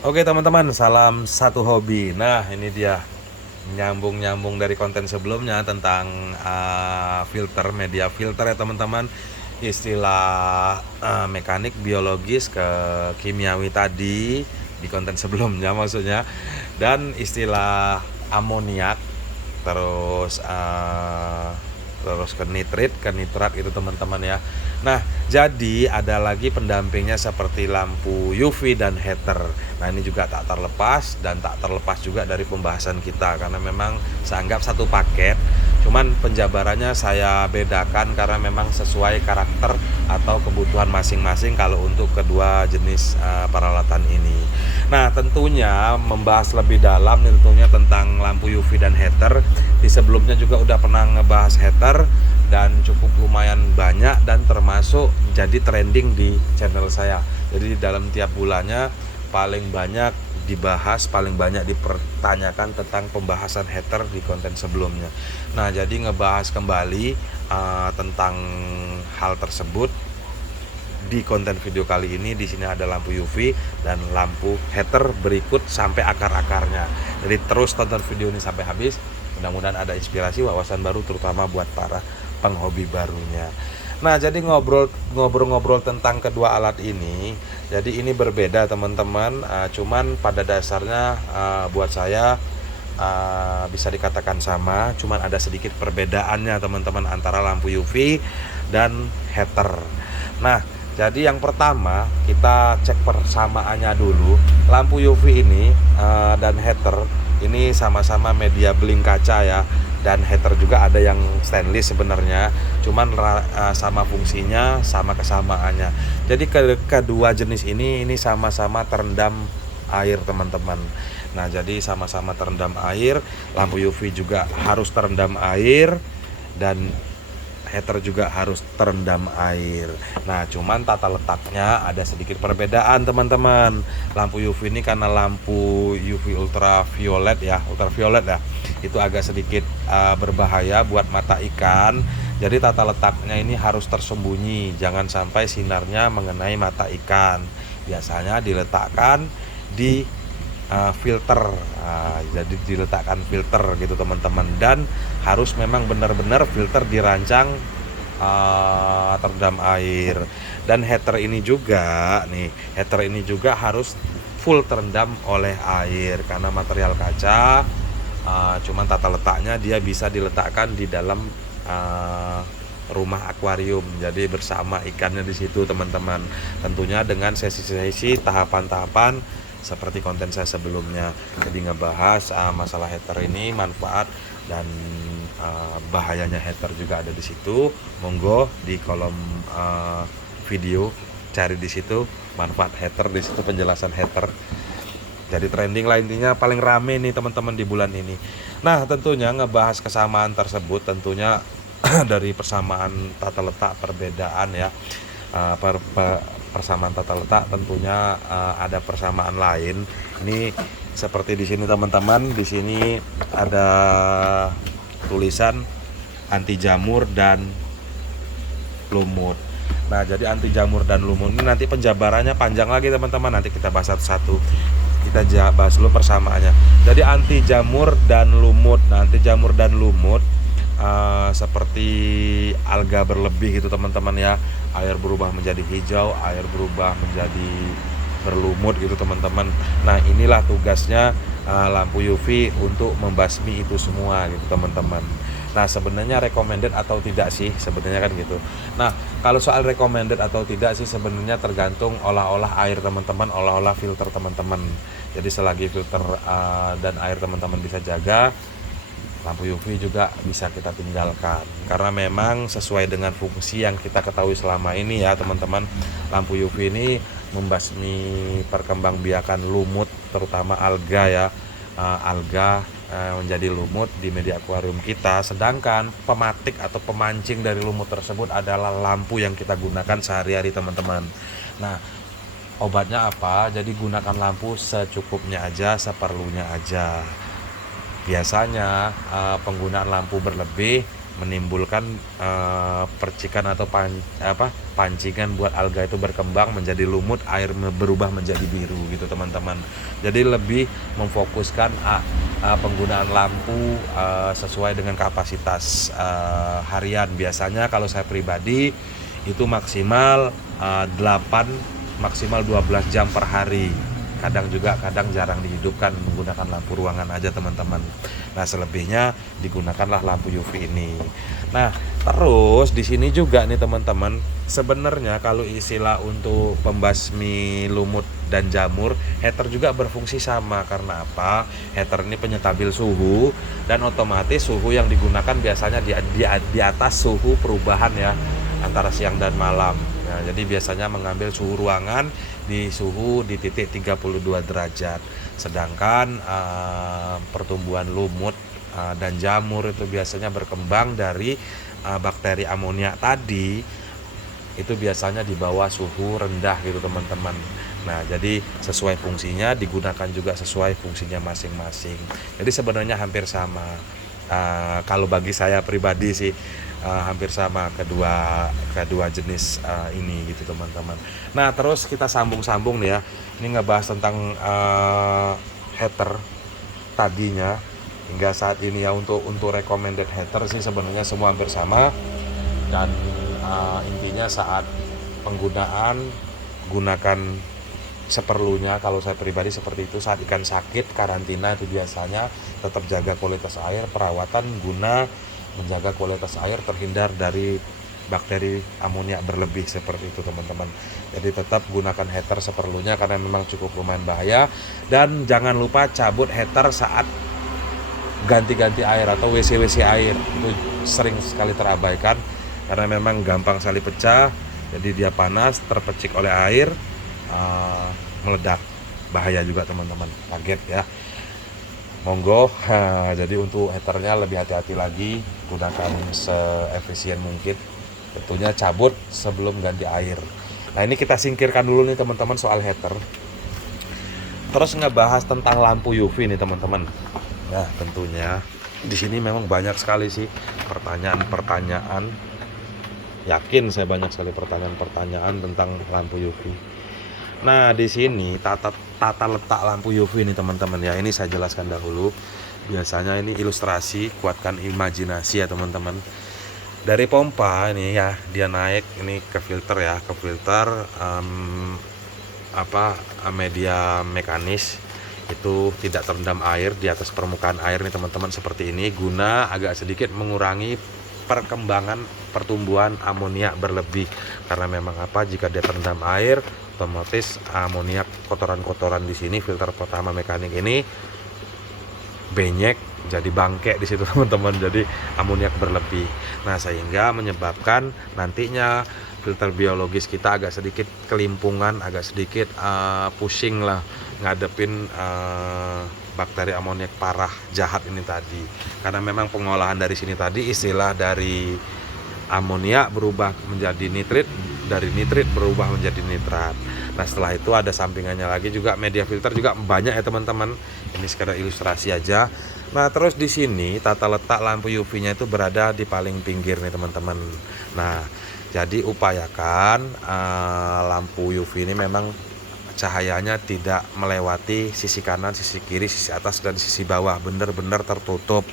Oke teman-teman, salam satu hobi. Nah ini dia nyambung-nyambung dari konten sebelumnya tentang filter, media filter ya teman-teman. Istilah mekanik, biologis ke kimiawi tadi di konten sebelumnya maksudnya. Dan istilah amoniak, terus terus ke nitrit, ke nitrat itu teman-teman ya. Nah, jadi ada lagi pendampingnya seperti lampu UV dan heater. Nah, ini juga tak terlepas dan tak terlepas juga dari pembahasan kita karena memang saya anggap satu paket. Cuman penjabarannya saya bedakan karena memang sesuai karakter atau kebutuhan masing-masing kalau untuk kedua jenis peralatan ini. Nah, tentunya membahas lebih dalam tentunya tentang lampu UV dan heater. Di sebelumnya juga udah pernah ngebahas heater dan cukup lumayan banyak dan termasuk jadi trending di channel saya. Jadi dalam tiap bulannya paling banyak dibahas, paling banyak dipertanyakan tentang pembahasan heater di konten sebelumnya. Nah, jadi ngebahas kembali tentang hal tersebut di konten video kali ini. Di sini ada lampu UV dan lampu heater berikut sampai akar-akarnya. Jadi terus tonton video ini sampai habis. Mudah-mudahan ada inspirasi, wawasan baru terutama buat para penghobi barunya. Nah, jadi ngobrol-ngobrol tentang kedua alat ini. Jadi ini berbeda teman-teman. Cuman pada dasarnya buat saya bisa dikatakan sama. Cuman ada sedikit perbedaannya teman-teman antara lampu UV dan heater. Nah, jadi yang pertama kita cek persamaannya dulu. Lampu UV ini dan heater ini sama-sama media beling kaca ya, dan heater juga ada yang stainless sebenarnya, cuman sama fungsinya, sama kesamaannya. Jadi kedua jenis ini sama-sama terendam air teman-teman. Nah, jadi sama-sama terendam air. Lampu UV juga harus terendam air dan heater juga harus terendam air. Nah, cuman tata letaknya ada sedikit perbedaan teman-teman. Lampu UV ini karena lampu UV ultraviolet ya, itu agak sedikit berbahaya buat mata ikan. Jadi tata letaknya ini harus tersembunyi, jangan sampai sinarnya mengenai mata ikan. Biasanya diletakkan di filter. Jadi diletakkan filter gitu teman-teman, dan harus memang benar-benar filter dirancang terendam air. Dan heater ini juga harus full terendam oleh air karena material kaca. Cuman tata letaknya dia bisa diletakkan di dalam rumah akuarium, jadi bersama ikannya di situ teman-teman. Tentunya dengan sesi-sesi tahapan-tahapan seperti konten saya sebelumnya. Jadi ngebahas masalah heater ini, manfaat dan bahayanya heater juga ada di situ. Monggo di kolom video cari di situ manfaat heater, di situ penjelasan heater. Jadi trending lah intinya, paling rame nih teman-teman di bulan ini. Nah, tentunya ngebahas kesamaan tersebut tentunya dari persamaan tata letak, perbedaan ya. Persamaan tata letak tentunya ada persamaan lain. Ini seperti di sini teman-teman, di sini ada tulisan anti jamur dan lumut. Nah, jadi anti jamur dan lumut ini nanti penjabarannya panjang lagi teman-teman, nanti kita bahas satu-satu. Kita bahas dulu persamaannya. Jadi anti jamur dan lumut. Nah, anti jamur dan lumut seperti alga berlebih gitu teman-teman ya. Air berubah menjadi hijau, air berubah menjadi berlumut gitu teman-teman. Nah, inilah tugasnya lampu UV untuk membasmi itu semua gitu teman-teman. Nah, sebenarnya recommended atau tidak sih sebenarnya kan gitu. Nah, kalau soal recommended atau tidak sih sebenarnya tergantung olah-olah air teman-teman, olah-olah filter teman-teman. Jadi selagi filter dan air teman-teman bisa jaga, lampu UV juga bisa kita tinggalkan karena memang sesuai dengan fungsi yang kita ketahui selama ini ya teman-teman. Lampu UV ini membasmi perkembangbiakan lumut, terutama alga ya. Alga menjadi lumut di media akuarium kita, sedangkan pematik atau pemancing dari lumut tersebut adalah lampu yang kita gunakan sehari-hari teman-teman. Nah, obatnya apa? Jadi gunakan lampu secukupnya aja, seperlunya aja. Biasanya penggunaan lampu berlebih menimbulkan percikan atau pancingan buat alga itu berkembang menjadi lumut, air berubah menjadi biru gitu teman-teman. Jadi lebih memfokuskan penggunaan lampu sesuai dengan kapasitas harian. Biasanya kalau saya pribadi itu maksimal 8 maksimal 12 jam per hari. Kadang jarang dihidupkan, menggunakan lampu ruangan aja teman-teman. Nah, selebihnya digunakanlah lampu UV ini. Nah, terus di sini juga nih teman-teman, sebenarnya kalau istilah untuk pembasmi lumut dan jamur, heater juga berfungsi sama. Karena apa? Heater ini penyetabil suhu, dan otomatis suhu yang digunakan biasanya di atas suhu perubahan ya antara siang dan malam. Nah, jadi biasanya mengambil suhu ruangan di suhu di titik 32 derajat. Sedangkan pertumbuhan lumut dan jamur itu biasanya berkembang dari bakteri amonia tadi, itu biasanya di bawah suhu rendah gitu teman-teman. Nah, jadi sesuai fungsinya digunakan juga sesuai fungsinya masing-masing. Jadi sebenarnya hampir sama. Kalau bagi saya pribadi sih hampir sama kedua jenis ini gitu teman-teman. Nah, terus kita sambung nih ya. Ini ngebahas tentang heater tadinya hingga saat ini ya. Untuk recommended heater sih sebenarnya semua hampir sama, dan intinya saat penggunaan gunakan seperlunya. Kalau saya pribadi seperti itu. Saat ikan sakit karantina itu biasanya tetap jaga kualitas air, perawatan guna menjaga kualitas air terhindar dari bakteri amonia berlebih seperti itu teman-teman. Jadi tetap gunakan heater seperlunya karena memang cukup lumayan bahaya. Dan jangan lupa cabut heater saat ganti-ganti air atau WC air, itu sering sekali terabaikan karena memang gampang sekali pecah. Jadi dia panas, terpecik oleh air, meledak, bahaya juga teman-teman, kaget ya. Monggo. Jadi untuk heaternya lebih hati-hati lagi, gunakan seefisien mungkin. Tentunya cabut sebelum ganti air. Nah, ini kita singkirkan dulu nih teman-teman soal heater. Terus ngebahas tentang lampu UV nih teman-teman. Nah, tentunya di sini memang banyak sekali sih pertanyaan-pertanyaan. Yakin saya banyak sekali pertanyaan-pertanyaan tentang lampu UV. Nah, di sini tata letak lampu UV ini teman-teman ya. Ini saya jelaskan dahulu. Biasanya ini ilustrasi, kuatkan imajinasi ya teman-teman. Dari pompa ini ya, dia naik ini ke filter ya, ke filter media mekanis. Itu tidak terendam air di atas permukaan air nih teman-teman, seperti ini, guna agak sedikit mengurangi perkembangan pertumbuhan amonia berlebih. Karena memang jika dia terendam air, otomatis amoniak, kotoran-kotoran di sini filter pertama mekanik ini benyek, jadi bangke di situ teman-teman. Jadi amoniak berlebih. Nah, sehingga menyebabkan nantinya filter biologis kita agak sedikit kelimpungan, agak sedikit pusing lah ngadepin bakteri amoniak parah jahat ini tadi. Karena memang pengolahan dari sini tadi, istilah dari amonia berubah menjadi nitrit, dari nitrit berubah menjadi nitrat. Nah, setelah itu ada sampingannya lagi juga media filter juga banyak ya teman-teman. Ini sekedar ilustrasi aja. Nah, terus di sini tata letak lampu UV-nya itu berada di paling pinggir nih teman-teman. Nah, jadi upayakan lampu UV ini memang cahayanya tidak melewati sisi kanan, sisi kiri, sisi atas, dan sisi bawah. Benar-benar tertutup.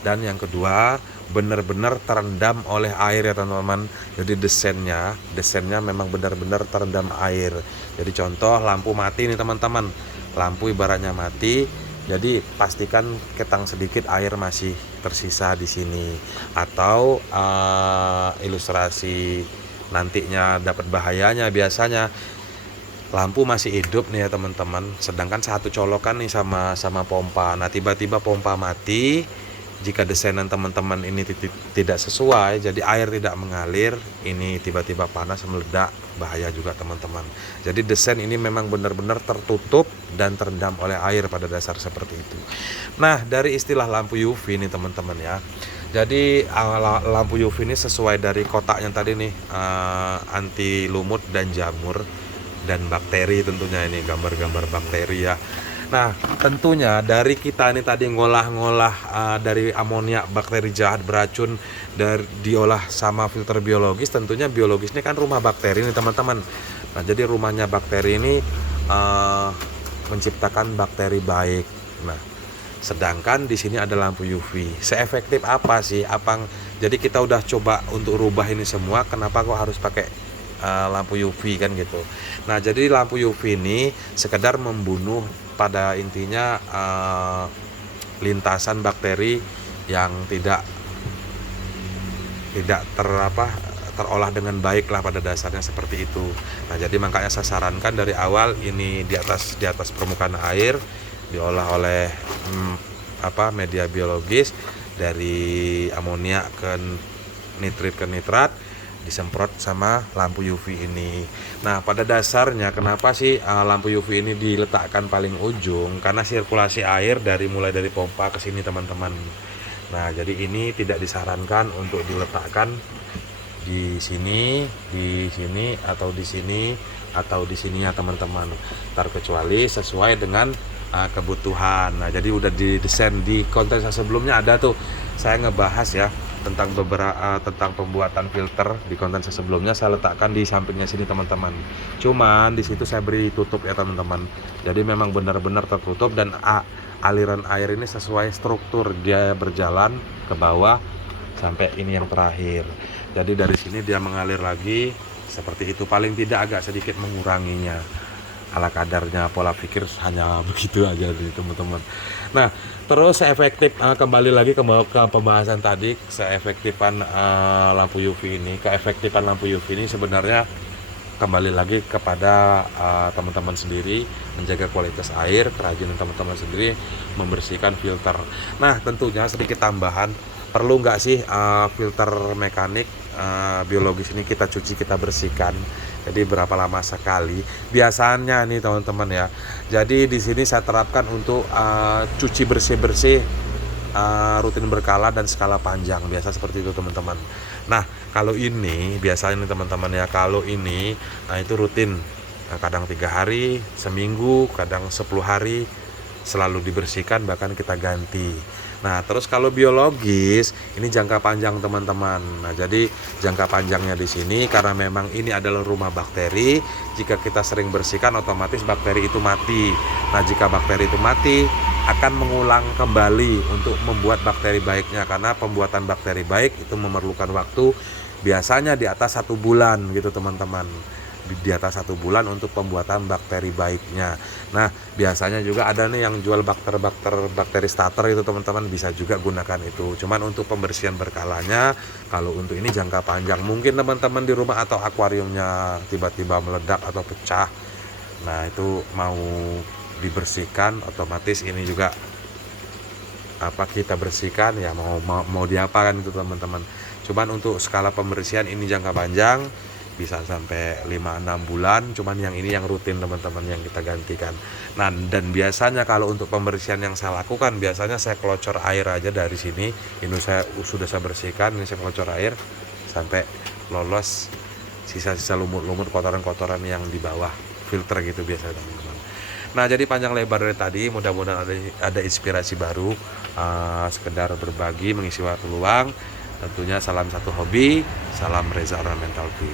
Dan yang kedua, benar-benar terendam oleh air ya teman-teman. Jadi desainnya memang benar-benar terendam air. Jadi contoh lampu mati nih teman-teman. Lampu ibaratnya mati, jadi pastikan ketang sedikit air masih tersisa di sini. Atau ilustrasi nantinya dapat bahayanya, biasanya lampu masih hidup nih ya teman-teman, sedangkan satu colokan nih sama pompa. Nah, tiba-tiba pompa mati. Jika desainan teman-teman ini tidak sesuai, jadi air tidak mengalir, ini tiba-tiba panas meledak, bahaya juga teman-teman. Jadi desain ini memang benar-benar tertutup dan terendam oleh air pada dasar seperti itu. Nah, dari istilah lampu UV ini teman-teman ya. Jadi lampu UV ini sesuai dari kotaknya tadi nih, anti lumut dan jamur dan bakteri tentunya, ini gambar-gambar bakteri ya. Nah, tentunya dari kita ini tadi ngolah-ngolah dari amonia bakteri jahat beracun dari diolah sama filter biologis, tentunya biologis ini kan rumah bakteri nih teman-teman. Nah, jadi rumahnya bakteri ini menciptakan bakteri baik. Nah, sedangkan di sini ada lampu UV. Seefektif apa sih? Jadi kita udah coba untuk rubah ini semua, kenapa kok harus pakai lampu UV kan gitu. Nah, jadi lampu UV ini sekedar membunuh pada intinya lintasan bakteri yang tidak terolah dengan baik lah pada dasarnya seperti itu. Nah, jadi makanya saya sarankan dari awal ini di atas permukaan air diolah oleh media biologis dari amonia ke nitrat disemprot sama lampu UV ini. Nah, pada dasarnya kenapa sih lampu UV ini diletakkan paling ujung? Karena sirkulasi air mulai dari pompa ke sini teman-teman. Nah, jadi ini tidak disarankan untuk diletakkan di sini, atau di sini ya teman-teman. Terkecuali sesuai dengan kebutuhan. Nah, jadi udah didesain di konten saya sebelumnya ada tuh. Saya ngebahas ya tentang tentang pembuatan filter di konten saya sebelumnya, saya letakkan di sampingnya sini teman-teman. Cuman di situ saya beri tutup ya teman-teman. Jadi memang benar-benar tertutup dan aliran air ini sesuai struktur, dia berjalan ke bawah sampai ini yang terakhir. Jadi dari sini dia mengalir lagi seperti itu, paling tidak agak sedikit menguranginya. Ala kadarnya, pola pikir hanya begitu aja nih teman-teman. Nah, terus seefektif kembali lagi ke pembahasan tadi, seefektifan lampu UV ini, keefektifan lampu UV ini sebenarnya kembali lagi kepada teman-teman sendiri menjaga kualitas air, kerajinan teman-teman sendiri membersihkan filter. Nah, tentunya sedikit tambahan, perlu nggak sih filter mekanik biologis ini kita cuci, kita bersihkan? Jadi berapa lama sekali? Biasanya nih teman-teman ya. Jadi di sini saya terapkan untuk cuci bersih-bersih rutin berkala dan skala panjang, biasa seperti itu teman-teman. Nah, kalau ini biasanya nih teman-teman ya, kalau ini itu rutin, kadang 3 hari, seminggu, kadang 10 hari selalu dibersihkan, bahkan kita ganti. Nah, terus kalau biologis ini jangka panjang teman-teman. Nah, jadi jangka panjangnya di sini karena memang ini adalah rumah bakteri. Jika kita sering bersihkan, otomatis bakteri itu mati. Nah, jika bakteri itu mati, akan mengulang kembali untuk membuat bakteri baiknya, karena pembuatan bakteri baik itu memerlukan waktu biasanya di atas 1 bulan gitu teman-teman. Di atas 1 bulan untuk pembuatan bakteri baiknya. Nah, biasanya juga ada nih yang jual bakteri starter itu teman-teman, bisa juga gunakan itu. Cuman untuk pembersihan berkalanya, kalau untuk ini jangka panjang, mungkin teman-teman di rumah atau akuariumnya tiba-tiba meledak atau pecah, nah itu mau dibersihkan, otomatis ini juga kita bersihkan ya, mau diapakan itu teman-teman. Cuman untuk skala pembersihan ini jangka panjang, bisa sampai 5-6 bulan. Cuman yang ini yang rutin teman-teman, yang kita gantikan. Nah, dan biasanya kalau untuk pembersihan yang saya lakukan, biasanya saya kelocor air aja dari sini. Ini sudah saya bersihkan, ini saya kelocor air sampai lolos sisa-sisa lumut-lumut, kotoran-kotoran yang di bawah filter gitu biasanya teman-teman. Nah, jadi panjang lebar dari tadi, mudah-mudahan ada inspirasi baru, sekedar berbagi, mengisi waktu luang. Tentunya salam satu hobi, salam Reza Ornamental Fish.